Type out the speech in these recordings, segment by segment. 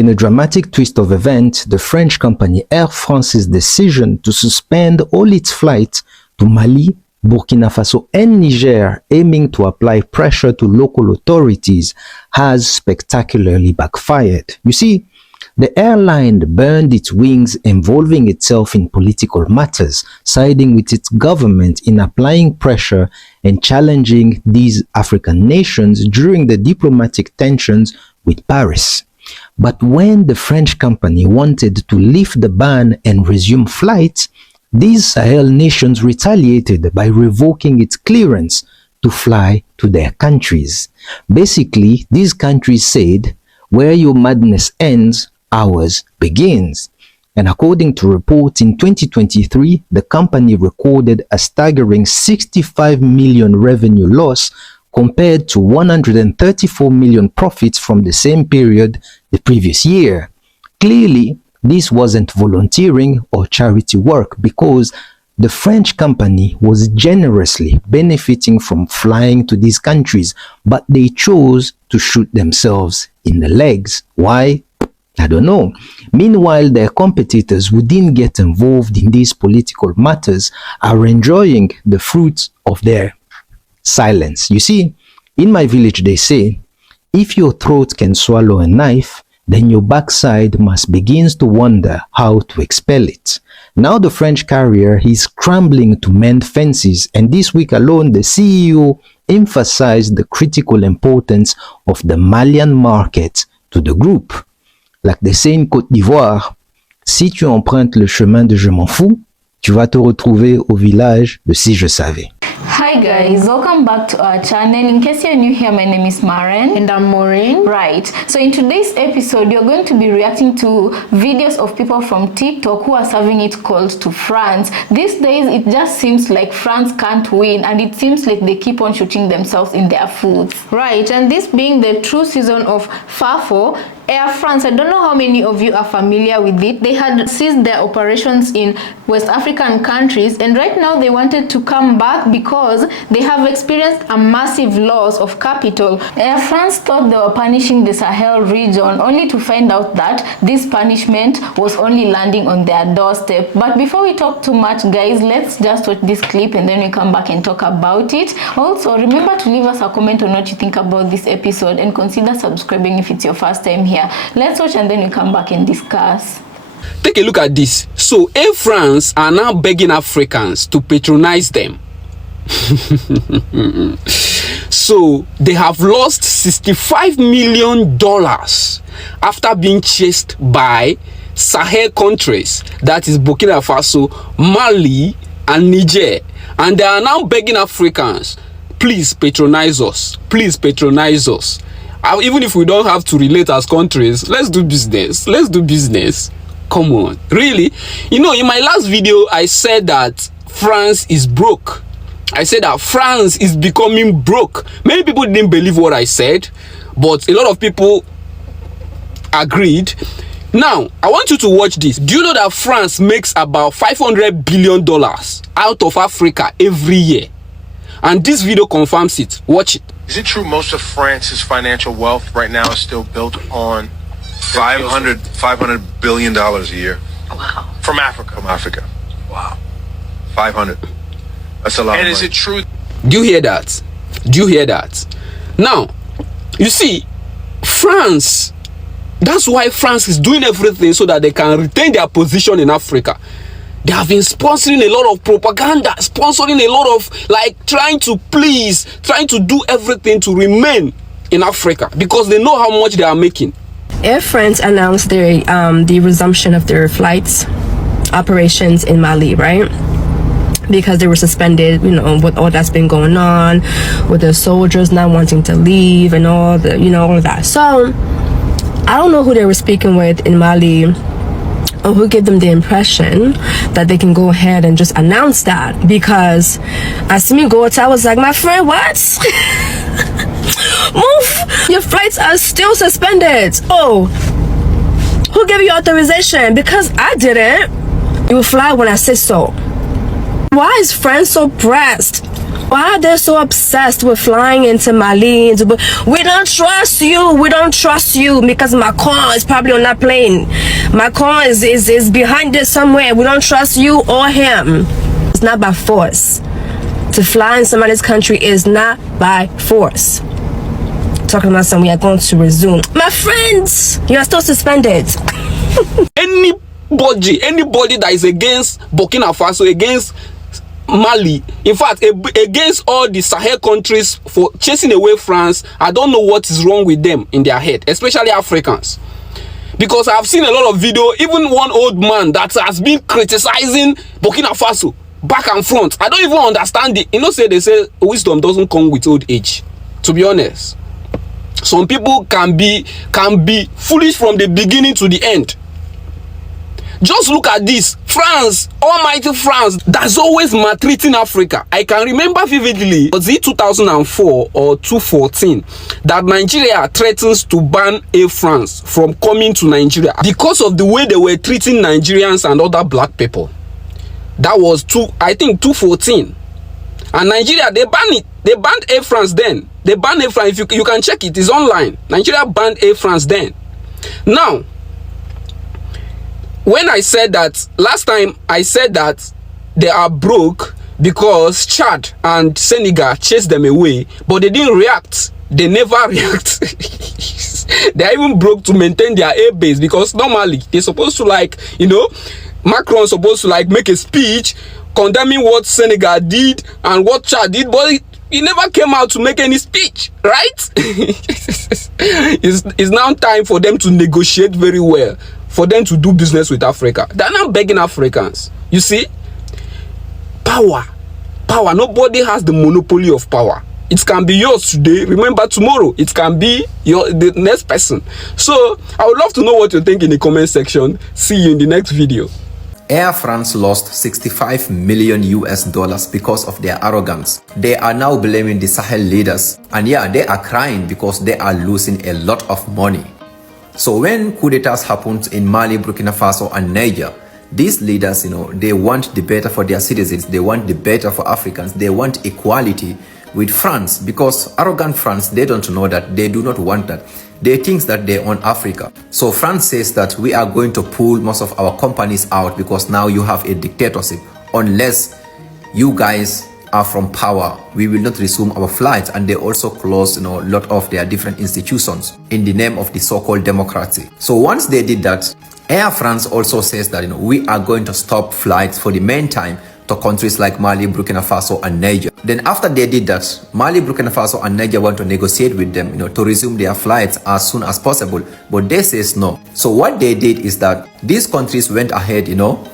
In a dramatic twist of events, the French company Air France's decision to suspend all its flights to Mali, Burkina Faso and Niger, aiming to apply pressure to local authorities, has spectacularly backfired. You see, the airline burned its wings, involving itself in political matters, siding with its government in applying pressure and challenging these African nations during the diplomatic tensions with Paris. But when the French company wanted to lift the ban and resume flights, these Sahel nations retaliated by revoking its clearance to fly to their countries. Basically, these countries said, "Where your madness ends, ours begins." And according to reports in 2023, the company recorded a staggering 65 million revenue loss compared to 134 million profits from the same period the previous year. Clearly, this wasn't volunteering or charity work, because the French company was generously benefiting from flying to these countries, but they chose to shoot themselves in the legs. Why? I don't know. Meanwhile, their competitors who didn't get involved in these political matters are enjoying the fruits of their silence. You see, in my village they say, if your throat can swallow a knife, then your backside must begins to wonder how to expel it. Now the French carrier is scrambling to mend fences, and this week alone the CEO emphasized the critical importance of the Malian market to the group. Like they say in Côte d'Ivoire, si tu empruntes le chemin de Je m'en fous, tu vas te retrouver au village de Si je savais. Hi guys, welcome back to our channel. In case you're new here, my name is Maren. And I'm Maureen. Right, so in today's episode, you're going to be reacting to videos of people from TikTok who are serving it cold to France. These days, it just seems like France can't win, and it seems like they keep on shooting themselves in their foot. Right, and this being the true season of FAFO, Air France, I don't know how many of you are familiar with it. They had ceased their operations in West African countries, and right now they wanted to come back because they have experienced a massive loss of capital. Air France thought they were punishing the Sahel region, only to find out that this punishment was only landing on their doorstep. But before we talk too much, guys, let's just watch this clip and then we come back and talk about it. Also, remember to leave us a comment on what you think about this episode, and consider subscribing if it's your first time here. Let's watch and then we come back and discuss. Take a look at this. So Air France are now begging Africans to patronize them. So they have lost $65 million after being chased by Sahel countries, that is Burkina Faso, Mali and Niger, and they are now begging Africans, please patronize us, please patronize us. Even if we don't have to relate as countries, let's do business. Let's do business. Come on. Really? You know, in my last video, I said that France is broke. I said that France is becoming broke. Many people didn't believe what I said, but a lot of people agreed. Now, I want you to watch this. Do you know that France makes about $500 billion out of Africa every year? And this video confirms it. Watch it. Is it true most of France's financial wealth right now is still built on $500 billion a year? Wow. From Africa. From Africa. Wow. 500. That's a lot. And of is money. it true? Do you hear that? Do you hear that? Now, you see, France, that's why France is doing everything so that they can retain their position in Africa. They have been sponsoring a lot of propaganda, sponsoring a lot of, like, trying to please, trying to do everything to remain in Africa because they know how much they are making. Air France announced their the resumption of their flights operations in Mali, right? Because they were suspended, you know, with all that's been going on, with the soldiers not wanting to leave and all the, you know, all of that. So I don't know who they were speaking with in Mali, or who gave them the impression that they can go ahead and just announce that, because as me go, I was like, my friend, what? Move! Your flights are still suspended. Oh, who gave you authorization? Because I didn't. You will fly when I say so. Why is France so pressed Why are they so obsessed with flying into Mali? We don't trust you. We don't trust you because Macron is probably on that plane. Macron is behind it somewhere. We don't trust you or him. It's not by force. To fly in somebody's country is not by force. Talking about something we are going to resume. My friends, you are still suspended. Anybody that is against Burkina Faso, against Mali, in fact against all the Sahel countries for chasing away France, I don't know what is wrong with them in their head, especially Africans. Because I've seen a lot of video, even one old man that has been criticizing Burkina Faso back and front. I don't even understand it. You know, they say wisdom doesn't come with old age. To be honest, some people can be foolish from the beginning to the end. Just look at this. France, almighty France, that's always maltreating Africa. I can remember vividly, was it 2004 or 2014, that Nigeria threatens to ban Air France from coming to Nigeria because of the way they were treating Nigerians and other black people. That was 2014. And Nigeria, they banned it. They banned Air France then. They banned Air France. If you can check it, it's online. Nigeria banned Air France then. Now, when I said that last time, I said that they are broke because Chad and Senegal chased them away, but they didn't react. They never react. They are even broke to maintain their air base, because normally they're supposed to, like, you know, Macron supposed to like make a speech condemning what Senegal did and what Chad did, but he never came out to make any speech, right? It's now time for them to negotiate very well, for them to do business with Africa. They're not begging Africans. You see, power. Nobody has the monopoly of power. It can be yours today. Remember, tomorrow it can be the next person. So I would love to know what you think in the comment section. See you in the next video. Air France lost $65 million because of their arrogance. They are now blaming the Sahel leaders. And yeah, they are crying because they are losing a lot of money. So when coup d'etats happened in Mali, Burkina Faso and Niger, these leaders, you know, they want the better for their citizens. They want the better for Africans. They want equality with France, because arrogant France, they don't know that. They do not want that. They think that they own Africa. So France says that we are going to pull most of our companies out because now you have a dictatorship. Unless you guys are from power, we will not resume our flights. And they also close, you know, a lot of their different institutions in the name of the so-called democracy. So once they did that, Air France also says that, you know, we are going to stop flights for the meantime to countries like Mali, Burkina Faso and Niger. Then after they did that, Mali, Burkina Faso and Niger want to negotiate with them, you know, to resume their flights as soon as possible. But they says no. So what they did is that these countries went ahead, you know,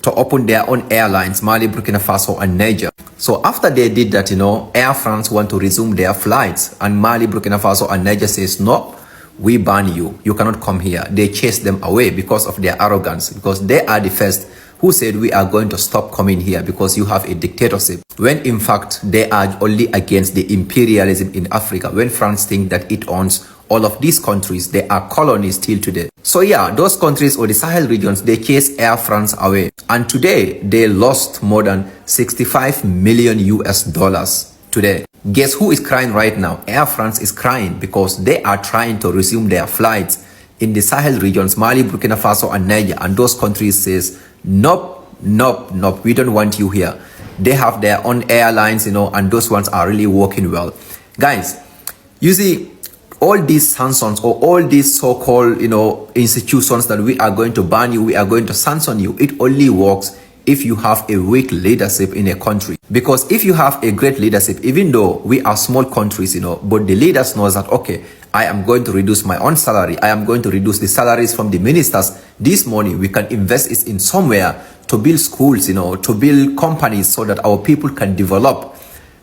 to open their own airlines, Mali, Burkina Faso and Niger. So after they did that, you know, Air France want to resume their flights, and Mali, Burkina Faso and Niger says no, we ban you. You cannot come here. They chase them away because of their arrogance, because they are the first who said we are going to stop coming here because you have a dictatorship, when in fact they are only against the imperialism in Africa. When France thinks that it owns all of these countries, they are colonies till today. So yeah, those countries or the Sahel regions, they chase Air France away, and today they lost more than $65 million today. Guess who is crying right now? Air France is crying because they are trying to resume their flights in the Sahel regions, Mali, Burkina Faso and Niger, and those countries says nope, we don't want you here. They have their own airlines, you know, and those ones are really working well. Guys, you see, all these sanctions or all these so-called, you know, institutions that we are going to ban you, we are going to sanction you, it only works if you have a weak leadership in a country. Because if you have a great leadership, even though we are small countries, you know, but the leaders knows that, okay, I am going to reduce my own salary. I am going to reduce the salaries from the ministers. This money, we can invest it in somewhere to build schools, you know, to build companies so that our people can develop.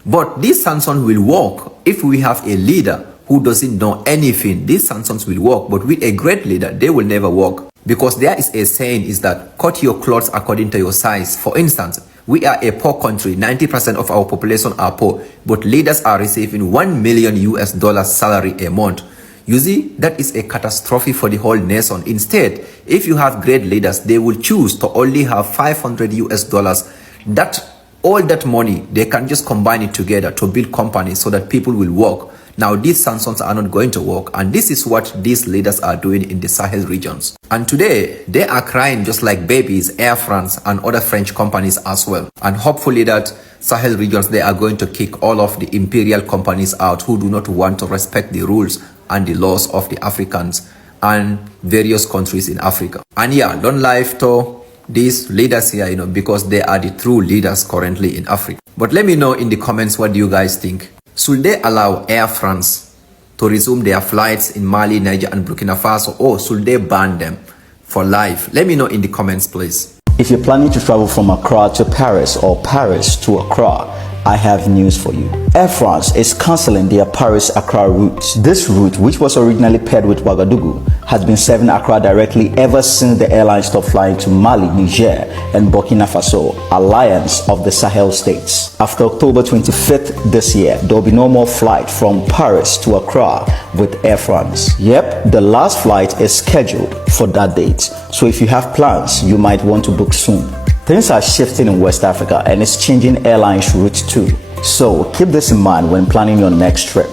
But this sanction will work if we have a leader who doesn't know anything. These sanctions will work, but with a great leader, they will never work. Because there is a saying is that cut your clothes according to your size. For instance, we are a poor country. 90% of our population are poor, but leaders are receiving $1 million salary a month. You see, that is a catastrophe for the whole nation. Instead, if you have great leaders, they will choose to only have $500. That All that money, they can just combine it together to build companies so that people will work. Now, these sanctions are not going to work, and this is what these leaders are doing in the Sahel regions. And today, they are crying just like babies, Air France and other French companies as well. And hopefully that Sahel regions, they are going to kick all of the imperial companies out who do not want to respect the rules and the laws of the Africans and various countries in Africa. And yeah, long life to these leaders here, because they are the true leaders currently in Africa. But let me know in the comments, what do you guys think? Should they allow Air France to resume their flights in Mali, Niger, and Burkina Faso, or should they ban them for life? Let me know in the comments, please. If you're planning to travel from Accra to Paris or Paris to Accra, I have news for you. Air France is cancelling their Paris-Accra route. This route, which was originally paired with Ouagadougou, has been serving Accra directly ever since the airline stopped flying to Mali, Niger, and Burkina Faso, alliance of the Sahel states. After October 25th this year, there will be no more flight from Paris to Accra with Air France. Yep, the last flight is scheduled for that date. So if you have plans, you might want to book soon. Things are shifting in West Africa, and it's changing airlines routes too. So keep this in mind when planning your next trip.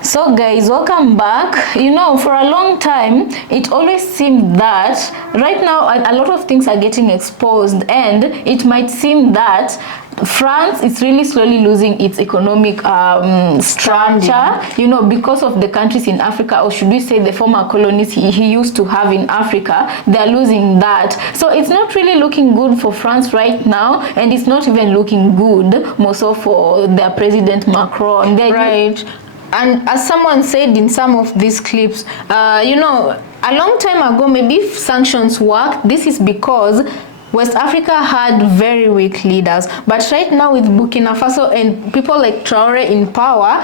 So guys, welcome back. For a long time, it always seemed that right now a lot of things are getting exposed, and it might seem that France is really slowly losing its economic structure, because of the countries in Africa, or should we say the former colonies he used to have in Africa. They're losing that. So it's not really looking good for France right now, and it's not even looking good more so for their President Macron. Right. And as someone said in some of these clips, a long time ago, maybe if sanctions worked, this is because West Africa had very weak leaders. But right now with Burkina Faso and people like Traore in power,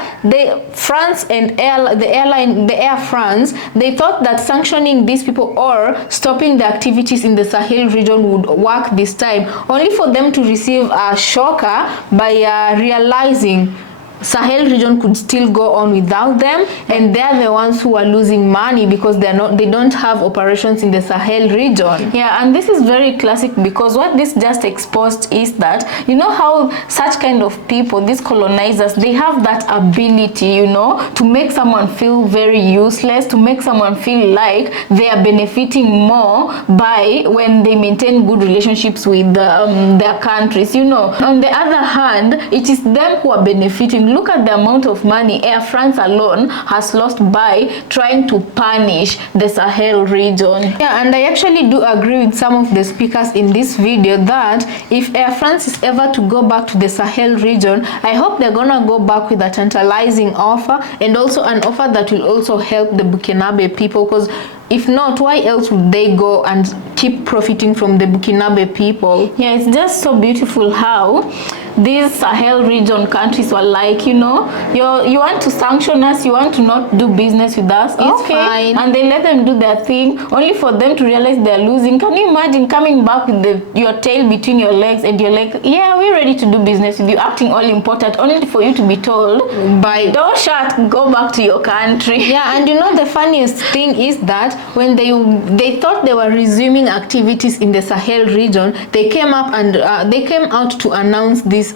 France and the Air France, they thought that sanctioning these people or stopping the activities in the Sahel region would work this time, only for them to receive a shocker by realizing Sahel region could still go on without them, and they're the ones who are losing money because they don't have operations in the Sahel region. Yeah, and this is very classic, because what this just exposed is that how such kind of people, these colonizers, they have that ability to make someone feel very useless, to make someone feel like they are benefiting more by when they maintain good relationships with their countries. On the other hand, it is them who are benefiting. Look at the amount of money Air France alone has lost by trying to punish the Sahel region. Yeah, and I actually do agree with some of the speakers in this video that if Air France is ever to go back to the Sahel region, I hope they're gonna go back with a tantalizing offer, and also an offer that will also help the Burkinabe people, because if not, why else would they go and keep profiting from the Burkinabe people? Yeah, it's just so beautiful how these Sahel region countries were like, you want to sanction us, you want to not do business with us, it's fine. And they let them do their thing, only for them to realize they're losing. Can you imagine coming back with your tail between your legs and you're like, yeah, we're ready to do business with you, acting all important, only for you to be told, don't shut, go back to your country. Yeah, and the funniest thing is that when they thought they were resuming activities in the Sahel region, they came out to announce this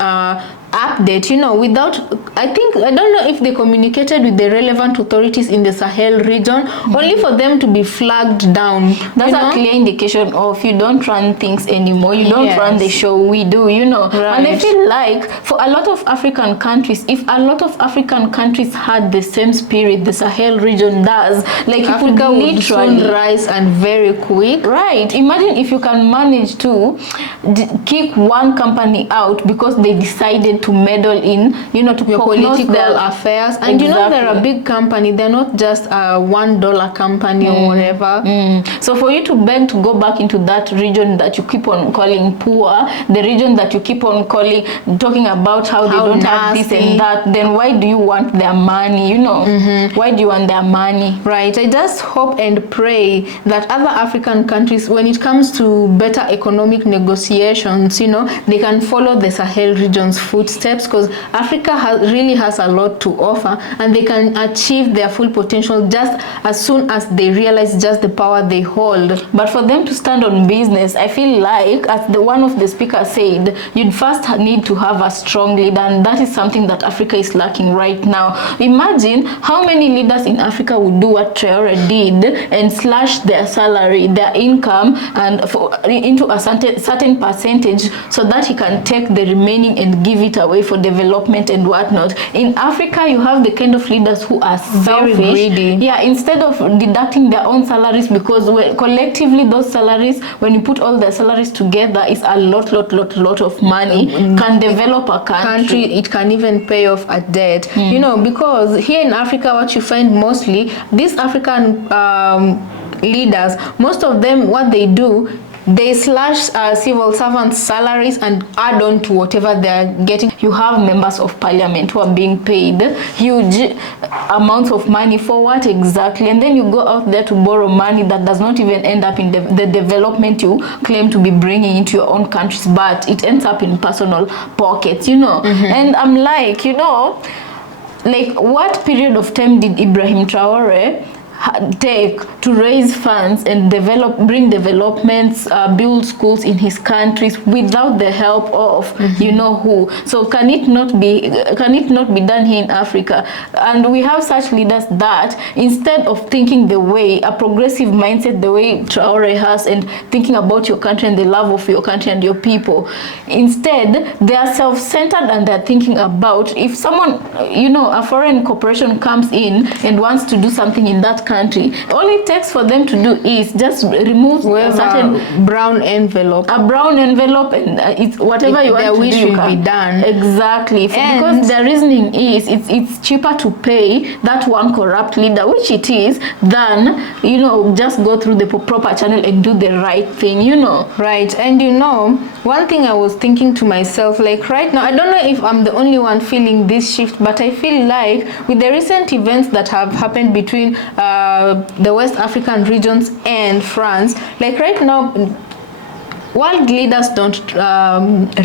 update, without, I don't know if they communicated with the relevant authorities in the Sahel region, only for them to be flagged down. That's a clear indication of you don't run things anymore, you don't run the show, we do, Right. And I feel like for a lot of African countries, if a lot of African countries had the same spirit the Sahel region does, like Africa would literally rise, and very quick. Right. Imagine if you can manage to kick one company out because they decided to meddle in, to your political affairs. And they're a big company, they're not just a $1 company or whatever. So for you to beg to go back into that region that you keep on calling poor, the region that you keep on talking about how they don't have this and that, then why do you want their money? Why do you want their money? Right. I just hope and pray that other African countries, when it comes to better economic negotiations, they can follow the Sahel region's footsteps. steps, because Africa really has a lot to offer, and they can achieve their full potential just as soon as they realize just the power they hold. But for them to stand on business, I feel like, as one of the speakers said, you'd first need to have a strong leader, and that is something that Africa is lacking right now. Imagine how many leaders in Africa would do what Traore did and slash their salary, their income, and into a certain percentage, so that he can take the remaining and give it away for development and whatnot. In Africa, you have the kind of leaders who are very greedy. Yeah, instead of deducting their own salaries, because collectively those salaries, when you put all their salaries together, is a lot of money, can develop a country. It can even pay off a debt. You know, because here in Africa, what you find mostly, these African leaders, most of them, what they do, they slash civil servants' salaries and add on to whatever they are getting. You have members of parliament who are being paid huge amounts of money for what exactly? And then you go out there to borrow money that does not even end up in the development you claim to be bringing into your own countries, but it ends up in personal pockets, you know. And I'm like, you know, like, what period of time did Ibrahim Traore take to raise funds and bring developments, build schools in his countries without the help of you know who? So can it not be done here in Africa? And we have such leaders that, instead of thinking the way, a progressive mindset the way Traore has, and thinking about your country and the love of your country and your people, instead they are self-centered, and they're thinking about, if someone, you know, a foreign corporation comes in and wants to do something in that country, all it takes for them to do is just remove a certain brown envelope, and it's whatever you want to do, will be done. Exactly. Because the reasoning is, it's cheaper to pay that one corrupt leader, which it is, than, you know, just go through the proper channel and do the right thing, you know. Right. And you know, one thing I was thinking to myself, like, right now, I don't know if I'm the only one feeling this shift, but I feel like with the recent events that have happened between the West African regions and France, like right now, world leaders don't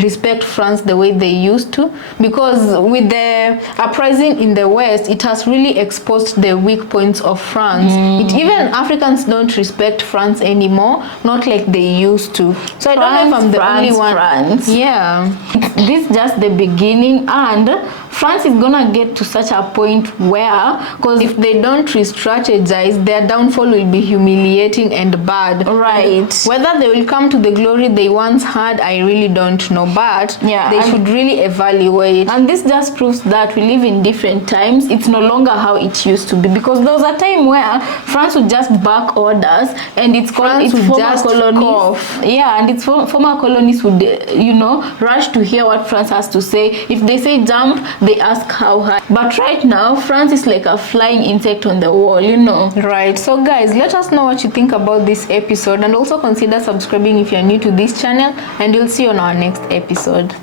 respect France the way they used to, because with the uprising in the West, it has really exposed the weak points of France. Even Africans don't respect France anymore, not like they used to. So I don't know if I'm the only one. Yeah, this is just the beginning, and France is gonna get to such a point where, because if they don't re-strategize, their downfall will be humiliating and bad. Right. Whether they will come to the glory they once had, I really don't know, but yeah, they should really evaluate. And this just proves that we live in different times. It's no longer how it used to be, because there was a time where France would just back orders, and its former colonies, yeah, and its former colonies would, you know, rush to hear what France has to say. If they say jump, they ask how high. But right now, France is like a flying insect on the wall, you know. Right. So guys, let us know what you think about this episode, and also consider subscribing if you're new to this channel, and we'll see you on our next episode.